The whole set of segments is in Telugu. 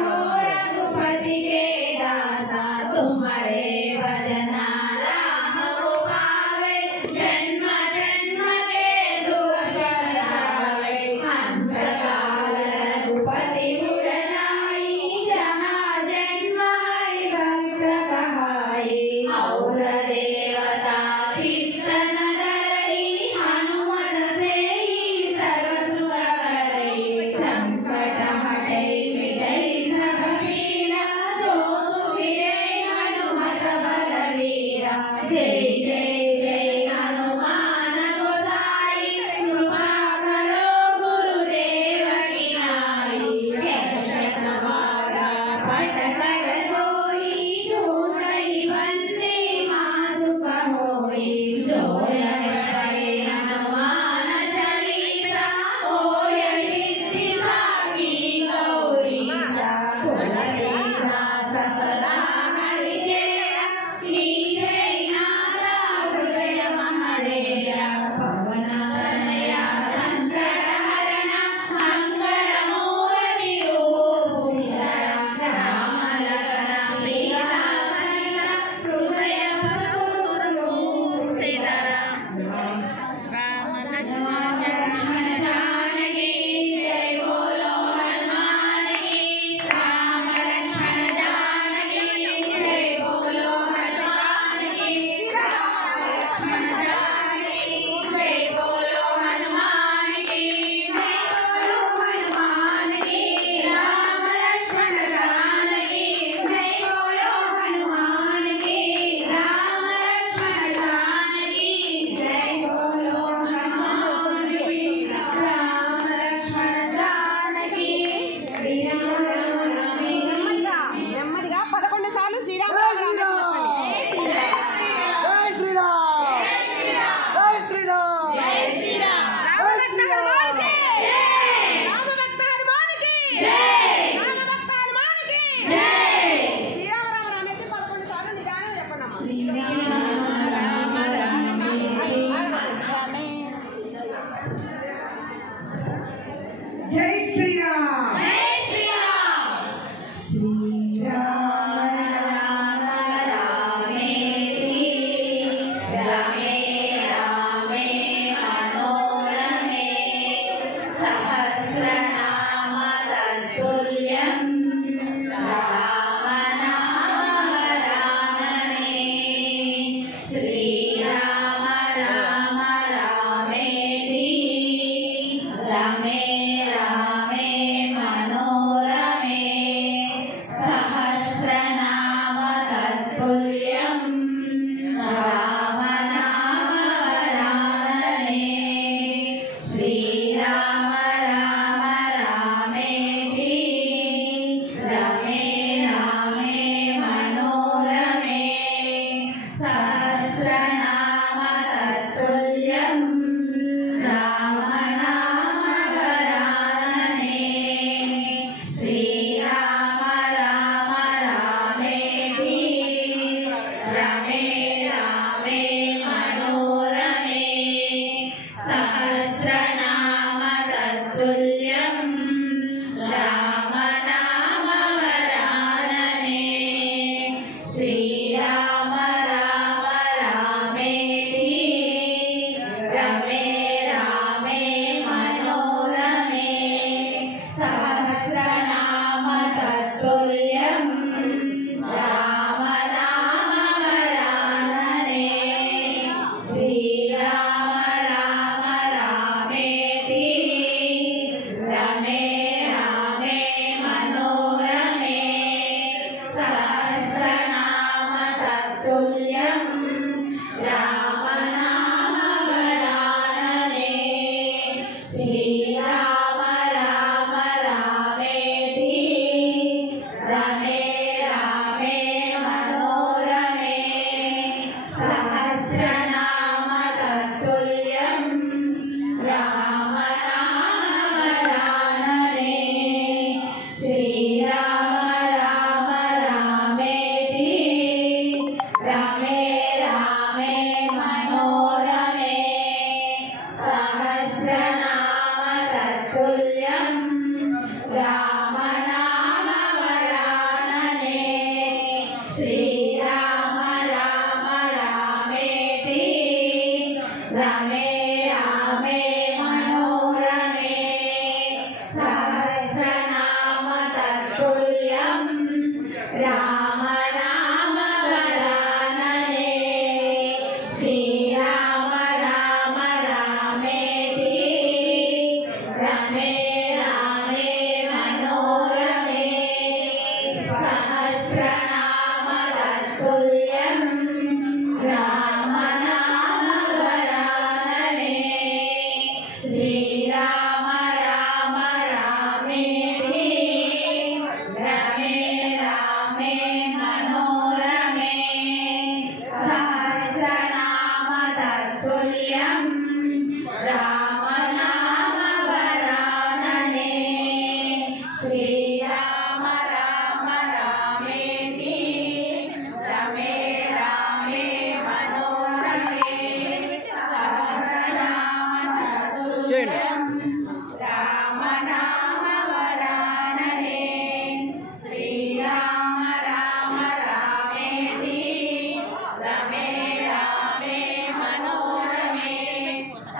हो रघुपति के दासा तुम्हारे भजन राम को पावे जन्म जन्म के दुख हरावे अंत काल रघुपति पुर जाई जहाँ जन्म हरि भक्त कहाई और देवता चित्तन धरई हनुमत से सर्व सुख करई संकट हटई मिटई सब पीरा जो सुमिरै हनुमत बलवीरा जय जय जय हनुमान गोसाई कृपा करो गुरुदेव की नाई कैशत वारा पट कर जोई छूटई बंदे मां सुख होई जो पढ़े हनुमान चालीसा होय सिद्धि साखी गौरीसा तुलसीदास सदा हरि चेरा लीजे नादा हृदय महडेरा पवन तनया संकट हरण मंगल मूर्ति रूप सुंदर राम लखन सीता सहित हृदय रूप सीतारा राम लक्ष्मण जानकी जय बोलो हनुमान की राम लक्ष्मण जानकी जय बोलो हनुमान की राम लक्ष्मण जानकी जय बोलो हनुमान की जय बोलो हनुमान की राम लक्ष्मण जानकी जय बोलो हनुमान की राम लक्ष्मण जानकी जय बोलो हनुमान की राम लक्ष्मण जानकी श्री राम నెమ్మదిగా 11 సార్లు శ్రీరామ जय श्री राम जय श्री राम श्री राम राम रामेति रमे रामे मनोरमे सहस्रनाम तत्तुल्यं राम नाम वरानने श्रीराम राम रामेति रमे रामे मनोरमे सहस्रनाम तत्तुल्यं राम नाम वरानने श्रीराम राम रामेति रमे శ్రీరామ రామ రామేతి రమే రామే మనోరమే సహస్రనామ తత్తుల్యం రామ నామ వరాననే శ్రీరామ రామ రామేతి రమే రామే మనోరమే సహస్రనామ తత్తుల్యం రామ నామ వరాననే శ్రీరామ రామ రామేతి రమే రామే మనోరమే సహస్రనామ తత్తుల్యం రామ నామ వరాననే శ్రీరామ రామ రామేతి రమే రామే మనోరమే సహస్రనామ తత్తుల్యం రామ నామ వరాననే శ్రీరామ రామ రామేతి రమే రామే మనోరమే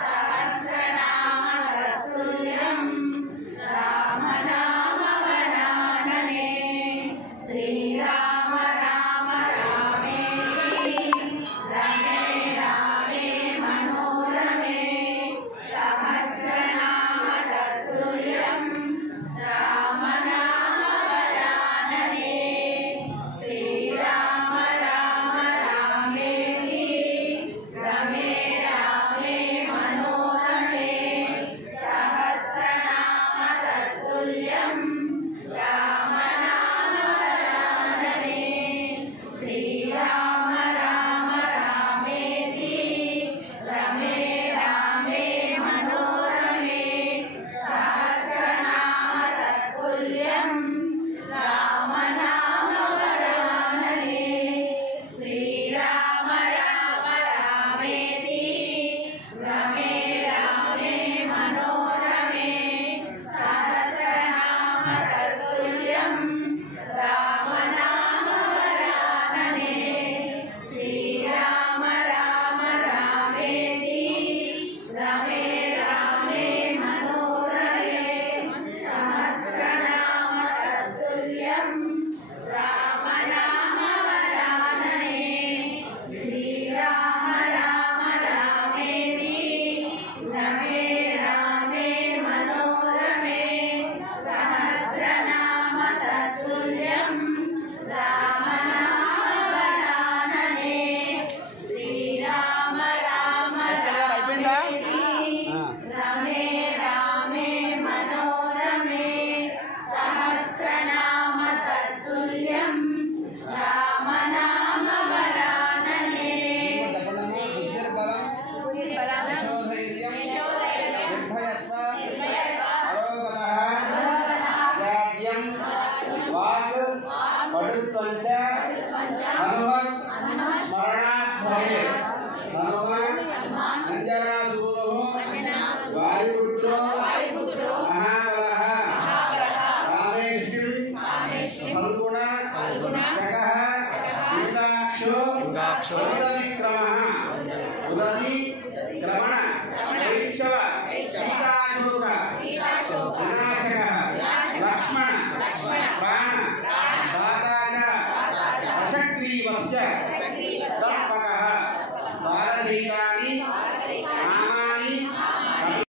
సహస్రనామ తత్తుల్యం రామ నామ వరాననే శ్రీరామ రామ రామేతి రమే రామే మనోరమే సహస్రనామ తత్తుల్యం రామ నామ వరాననే శ్రీరామ రామ రామేతి రమే రామే మనోరమే సహస్రనామ తత్తుల్యం రామ నామ వరాననే శ్రీరామ రామ రామేతి రమే రామే మనోరమే సహస్రనామ తత్తుల్యం రామ నామ వరాననే శ్రీరామ రామ రామేతి రమే రామే మనోరమే సహస్రనామ తత్తుల్యం రామ నామ వరాననే శ్రీరామ రామ రామేతి రమే రామే మనోరమే సహస్రనామ తత్తుల్యం రామ నామ వరాననే శ్రీరామ రామ రామేతి రమే రామే మనోరమే సహస్రనామ తత్తుల్యం రామ నామ వరాననే శ్రీరామ రామ రామేతి రమే రామే మనోరమే సహస్రనామ తత్తుల్యం రామ నామ వరాననే लक्ष्मण प्राण दाता च